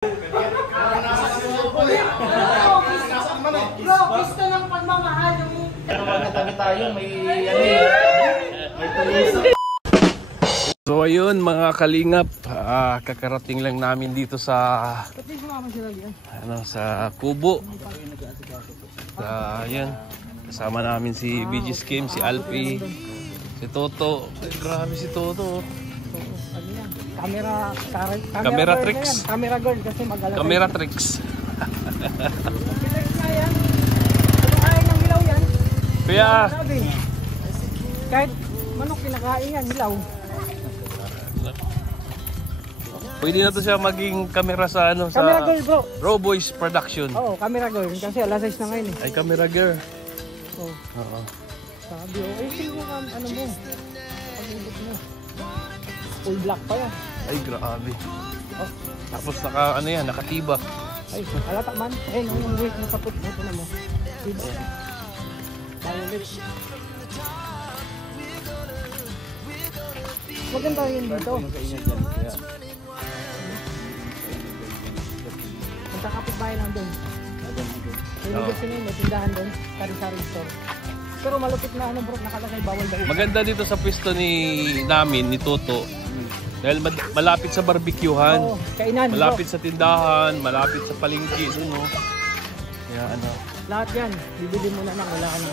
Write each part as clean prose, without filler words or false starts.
Bro, gusto ng pagmamahal yung... Katabi tayo, may tulis. So ayun mga kalingap, kakarating lang namin dito sa sa Kubo. Ayan, kasama namin si BG Kim, si Alfie, si Toto. Ay, grabe si Toto. Camera tricks. Camera girl kasi mag-alala. Camera tricks. Kinakain ng hilaw yan. Kaya kahit manok kinakain yan, hilaw. pwede na to siya maging camera sa ano, sa Camera girl, bro. Raw Boys Production. Oo, camera girl kasi alas 6 na ngayon eh. Ay, camera girl. Oo. Sabi ko, ay sino ka, ano mo? Pag-ibig mo. Full black pa yan. Ay, grabe. Tapos ano yan, nakatiba. Ay, halata man. Ayun, yung weight mo kapot mo. Ito na mo. Maganda yun dito. Magkakapit bahay lang doon. May negosyo na yun, may tindahan doon. Sari-sari store. Pero malupit na ano bro, nakalagay bawal daw. Maganda dito sa pwesto ni Toto. Dahil malapit sa barbecuehan. Oo, kainan. Malapit sa tindahan, malapit sa palengke doon, no. Kaya ano. Lahat yan, bibili mo na lang, wala ka na.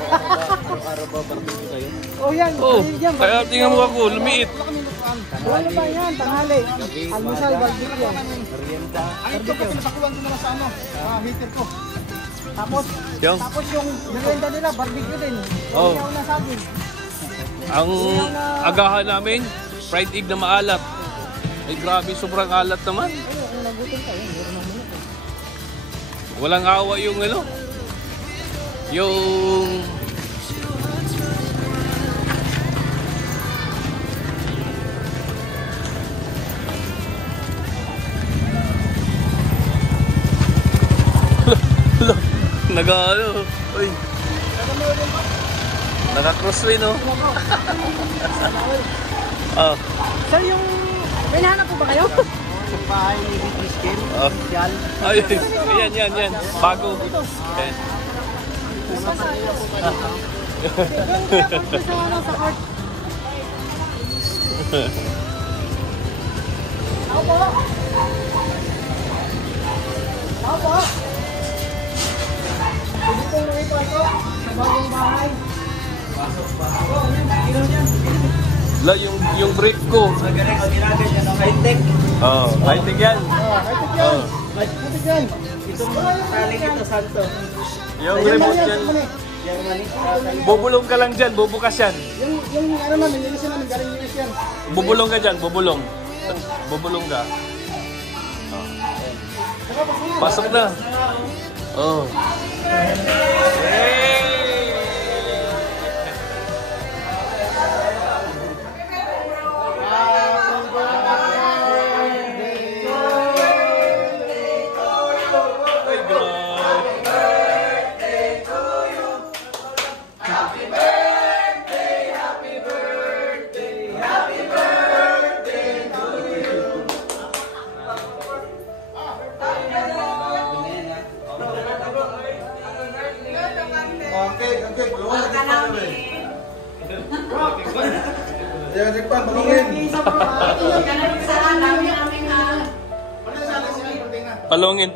Araw-araw ba barbecue kayo? Oh yan, yan. Kaya tingnan mo ako, lumiit. Wala pa yan, tanghali. Almusal, barbecue. Merienda. Ay, ito kasi nasakulan ko na sa ano, heater ko. Tapos yung merienda nila, barbecue din. Oh. Hindi ako nasabi. Ang agahan namin, fried egg na maalat. Ay grabe, sobrang alat naman. Ano, kung nagutom ka, yun, meron ng minute. Walang awa yung ano. Yung nag-ano, uy. Naka-crossway, no? Oh. Sir, yung... May nahanap po ba kayo? Yung bahay ni BG Kim. Yan. Ay, yan. Bago. Okay. Sa court. Ako po. Pwede pong makipasok sa bagong bahay. Pasok. Ilaw niyan. La, yung brake ko. Ginagay niya ng high-tech. Oh, high-tech yan. Oh. High-tech yan. Itong taling ito, santo. Yung remote yan. Bubulong ka lang dyan, bubukas yan. Yung ano namin, nilisin namin, galing nilis yan. Bubulong ka dyan, bubulong. Bubulong ka. Oh. Pasok na. Oh. Hey!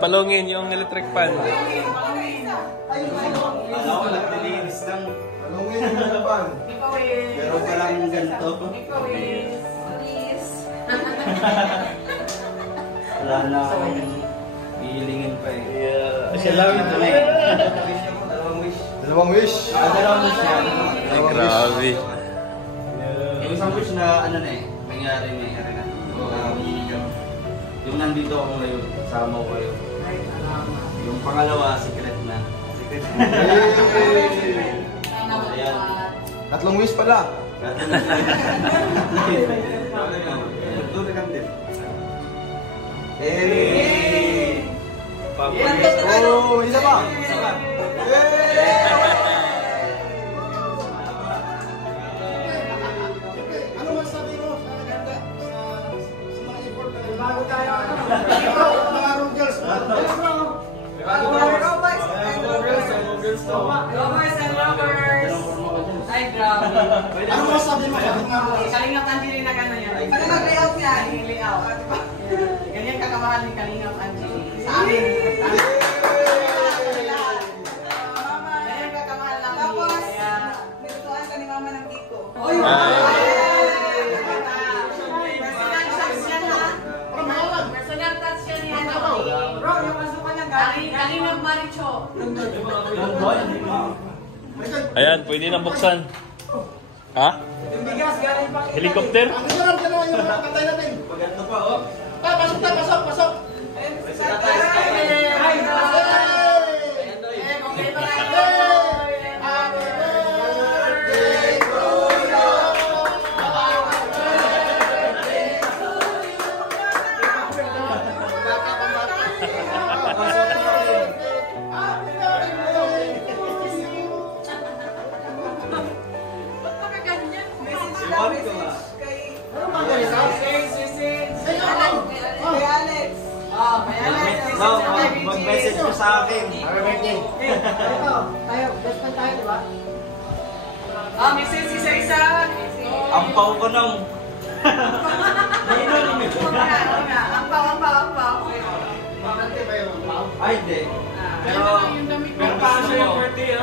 Palungin yung electric fan. Pero parang ganito. Wala na akong hihilingin pa eh. Siya lang ito na eh. Dalawang wish. Dalawang wish niya. Ay, grabe. Yung isang wish na ano na eh. Nangyari na eh. Yung nandito ako ngayon, kasama ko kayo. Yung pangalawa, secret na. Secret na. Ayan. Tatlong wish pala. Doon na din. Oh, isa pa. Isa pa. Ano masabi mo? bago tayo. Mga Rangers. Lovers and lovers! Ay, grabe. Ano mo sabi mo? Kalingap Anjali na gano'n yan. Pag nag-layout yan, yung layout. Ganyan kakamahal ni Kalingap Anjali. Sa amin. Ganyan kakamahal lang. Tapos, nilutuan ka ni Mama ng Kiko. Oy! Personal touch yan ha. Personal touch yan yan. Bro, yung kasukan niya galing. Kalingap Maricho. Ayan, pwede nang buksan. Ha? Bigas galing pang Helicopter? Ano yung katay natin? Maganda pa, oh. Pasok tayo, pasok. Ay, Mag-message mo sa akin. tayo, best friend tayo, di ba? Message isa-isa. Ampaw ko nung. Ampaw. Ay, hindi. Pero pa siya yung birthday.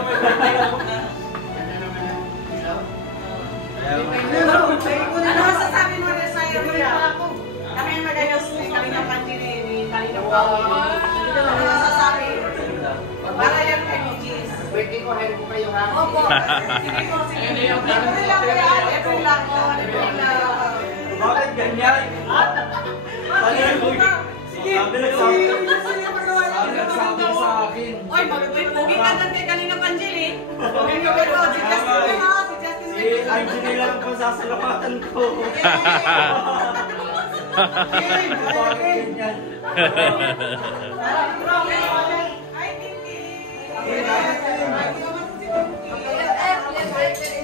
May birthday ako na. Ano masasabi mo rin sa iyo? Kami mag-ayos ni Kalingap Anjali ni Kalingap Pawi. Ano masasabi? Para yan kay Mujis. Birthday ko, help ko kayo ha. Opo. Sige po, sige. Libre lang kaya. Libre lang. Bakit ganyan? Sige. Sabi nagsabi sa akin. Oy, mag-pogi ka doon kay Kalingap Anjali. Pogi ka ba ito? Si Justin mo. Si Justin mo. Si Angie lang po sasalapatan ko. Bakit ganyan? Ay, Titi.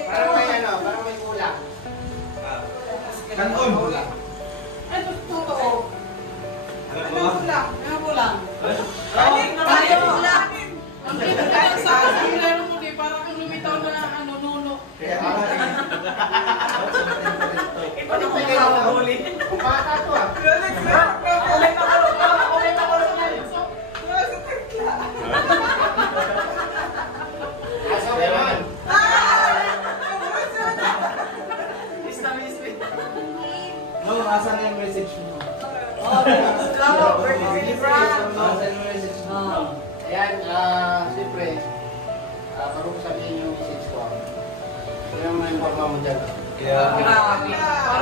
Parang may ano, parang may kulang. Kanton. Ay, totoo. Ano ba? Ano kulang? Ay, kulang. Ang pinagkakal sa akin, laro mo di, para kung lumitaw na ano, nuno. Ito na kung nakahuli. Bata to ah. Asa naman? No, nasa na yung message mo? Bravo, birthday ni Frank. Nasa yung message mo? Ayan, siyempre, bago ko sabihin yung message ko. Ito yung mga informa mo dyan. Yeah. Grabe.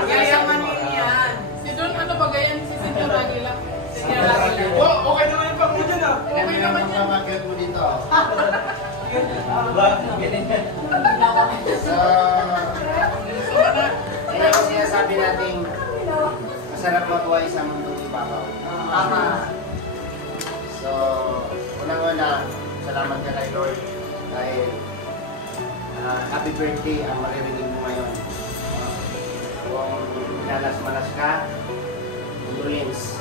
Yayaman yan. Si Don, ano ba gayan? Si Senyor Aguila. Senyor Aguila. Oh, okay naman yung pang mo dyan ah. Ayan yung mga pamagat mo dito. Ganyan. So, ayan ang sinasabi natin, masarap mabuhay sa mundong ibabaw. Tama. So, unang-una, salamat ka kay Lord dahil happy birthday ang maririnig mo ngayon. Kung nalas-malas ka, condolence.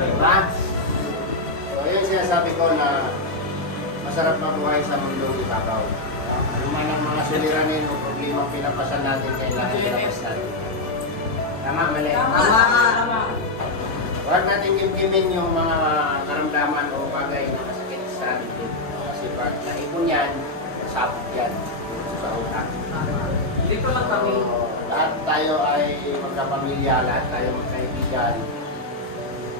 Diba? So, yun sinasabi ko na masarap mabuhay sa mundong ibabaw. Ano man ang mga suliranin o problema pinapasan natin kay lahat pinapas natin. Tama, mali. Tama. Huwag natin kimkimin yung mga karamdaman o bagay na masakit sa atin. Kasi pag naipon yan, masapot yan sa utak. Dito lang kami. So, lahat tayo ay magkapamilya, lahat tayo magkaibigan.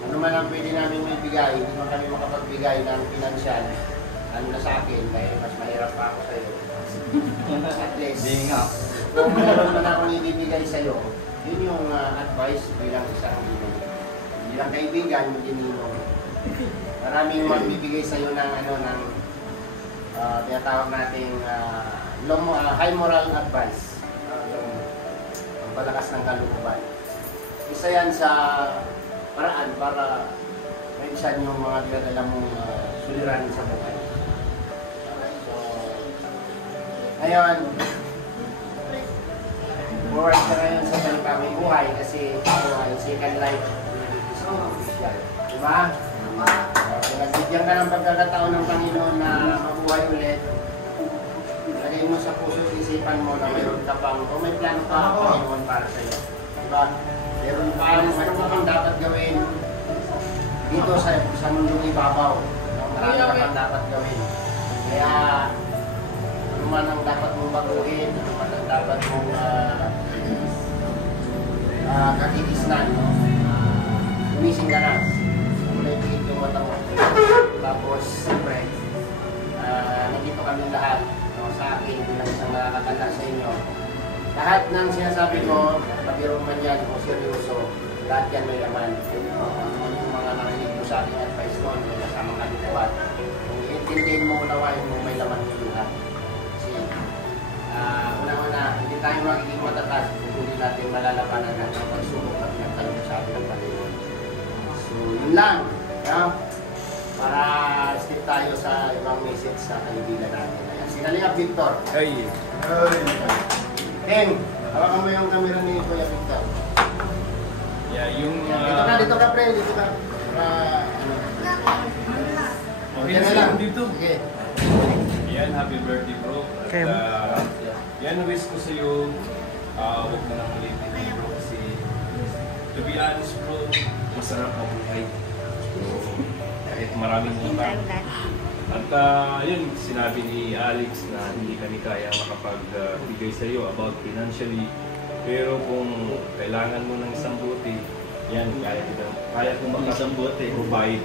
Ano man ang pwede namin may bigay, hindi man kami makapagbigay ng pinansyal. Ano na sa akin, dahil mas mahirap pa ako sa'yo. At least, Di nga. kung meron man akong ibibigay sa'yo, yun yung advice bilang isang bilang kaibigan, gininong. Maraming magbibigay sa'yo ng ano, ng tinatawag nating high moral advice. Ang palakas ng kalooban. Isa yan sa paraan para maibsan yung mga dinadala mong suliranin sa buhay. So, ngayon, nag-work ka ngayon sa Balipangay buhay kasi ito ay second life. Diba? Nagbigyan ka ng pagkakataon ng Panginoon na mabuhay ulit. Lagay mo sa puso at isipan mo na mayroon ka pang, o may plano pa ang Panginoon para sa iyo. Diba? Mayroon pa bang dapat gawin dito sa mundong ibabaw. Marami ka pang dapat gawin. Kaya, ano man ang dapat mong baguhin, ano man ang dapat mong kakitisnan, gumising ka na. Mula yung yung mata mo. Tapos, siyempre, nandito kami lahat, sa akin, bilang isang nakakatanda sa inyo. Lahat ng sinasabi ko, pabiro man yan o seryoso, lahat yan may laman. Yung mga narinig mo sa aking advice ko, may kasamang kalituan. Kung iintindihin mo, unawain mo, may laman yung lahat. Kasi, una-una, hindi tayo magiging matatas kung hindi natin malalabanan ng pagsubok at nagtanong sa atin ng Panginoon. So, yun lang. Para step tayo sa ibang message sa kaibigan natin. Ayan, sinaliap Victor. Ay. Ken, hawakan mo yung camera ni Kuya Victor. Yeah, yung... Dito ka pre, dito ka. Okay Yan na na lang. lang. Dito. Okay. Yan, happy birthday bro. At yan, wish ko sa'yo, huwag mo nang ulitin bro kasi to be honest bro, masarap mabuhay. Kahit maraming utang. At yun, sinabi ni Alex na hindi kami kaya makapagbigay sa iyo about financially. Pero kung kailangan mo ng isang bote, yan, kaya kong isang bote, provide.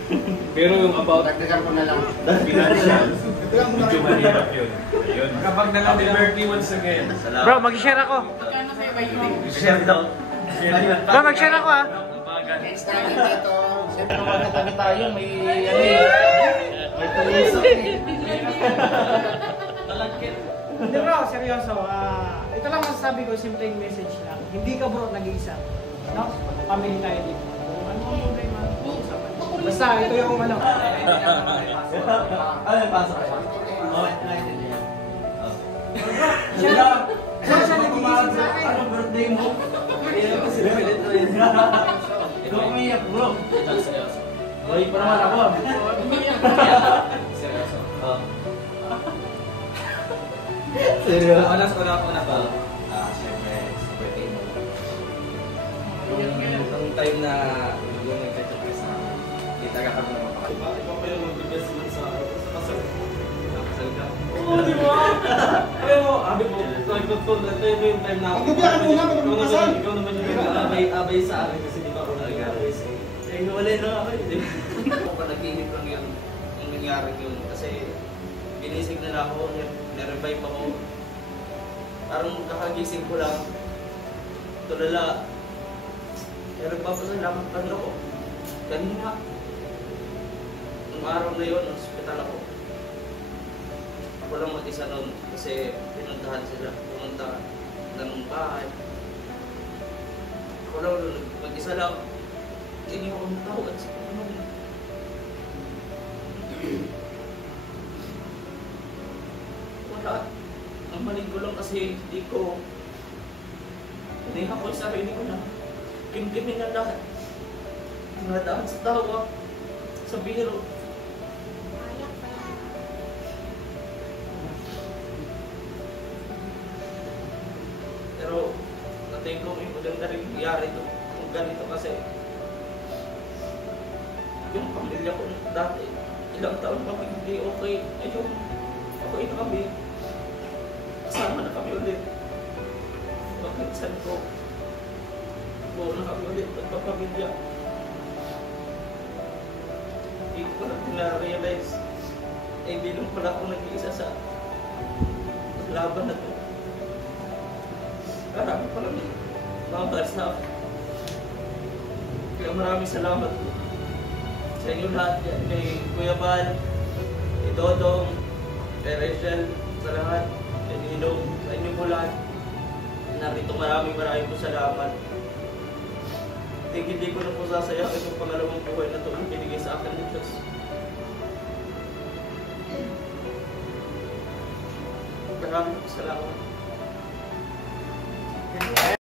Pero yung about Dagdagan ko na lang. financial, medyo mahirap yun. Ayun. Kapag na lang birthday once again. Bro, mag-share ako. Magkano sa'yo ba yun? Share daw. Bro, mag-share ako ah. Next namin dito. Siyempre, Kami tayo, may may tuliso. Hindi bro, seryoso. Ito lang masasabi ko, simpleng message lang. Hindi ka bro nag-iisa. No? Family tayo dito. Ano ang problema? Basta, ito yung ano. Ay, pasok. Siya nag-iisip sa akin. Ano birthday mo? Kaya kasi ganito yun. Ikaw umiyak bro. Hoy, pa naman ako. Seryoso. Seryoso. Una ba? Siyempre, sa birthday mo. Nung time na yung nagkachapres na kita ka kami na mapakaiba. Iba pa yung mag-best man sa kasal. Nakasal ka. Oo, di ba? Ayaw mo, abi mo, nagtutol, ito yung time na ako. Ikaw naman yung nag-abay sa akin kasi di ba ako nag-abay sa iyo. Eh, wala na ako, di ba? Ako pa nag-ihip lang yung nangyari yun kasi binisig na ako, na-revive ako. Parang kakagising ko lang, tulala. Kaya nagpapasalamat lang ako. Kanina, nung araw na yun, nung hospital ako. Ako lang mag-isa nun kasi pinuntahan sila, pumunta ng bahay. Ako lang mag-isa lang. Hindi ako matawag sa Panginoon. Wala. Ang maling ko lang kasi hindi ko ako sa sarili ko na kimkimin na lahat. Nadaan sa tawa, sa biro. Pero natin ko may maganda rin nangyari ito. Kung ganito kasi yung pamilya ko dati, ilang taon kami hindi okay. Ayun, okay na kami. Kasama na kami ulit. Pagkinsan ko, buo na kami ulit pagpapamilya. Hindi ko na pina-realize eh di lang pala ako nag-iisa sa laban na to. Marami pala mga basta. Kaya maraming salamat po sa inyo lahat yan. Kay Kuya Bal, kay Dodong, kay Rachel, sa lahat, kay Nino, sa inyo po lahat. Narito maraming po salamat. Hindi ko na po sasayakin yung pangalawang buhay na ito ang binigay sa akin ng Diyos. Maraming salamat.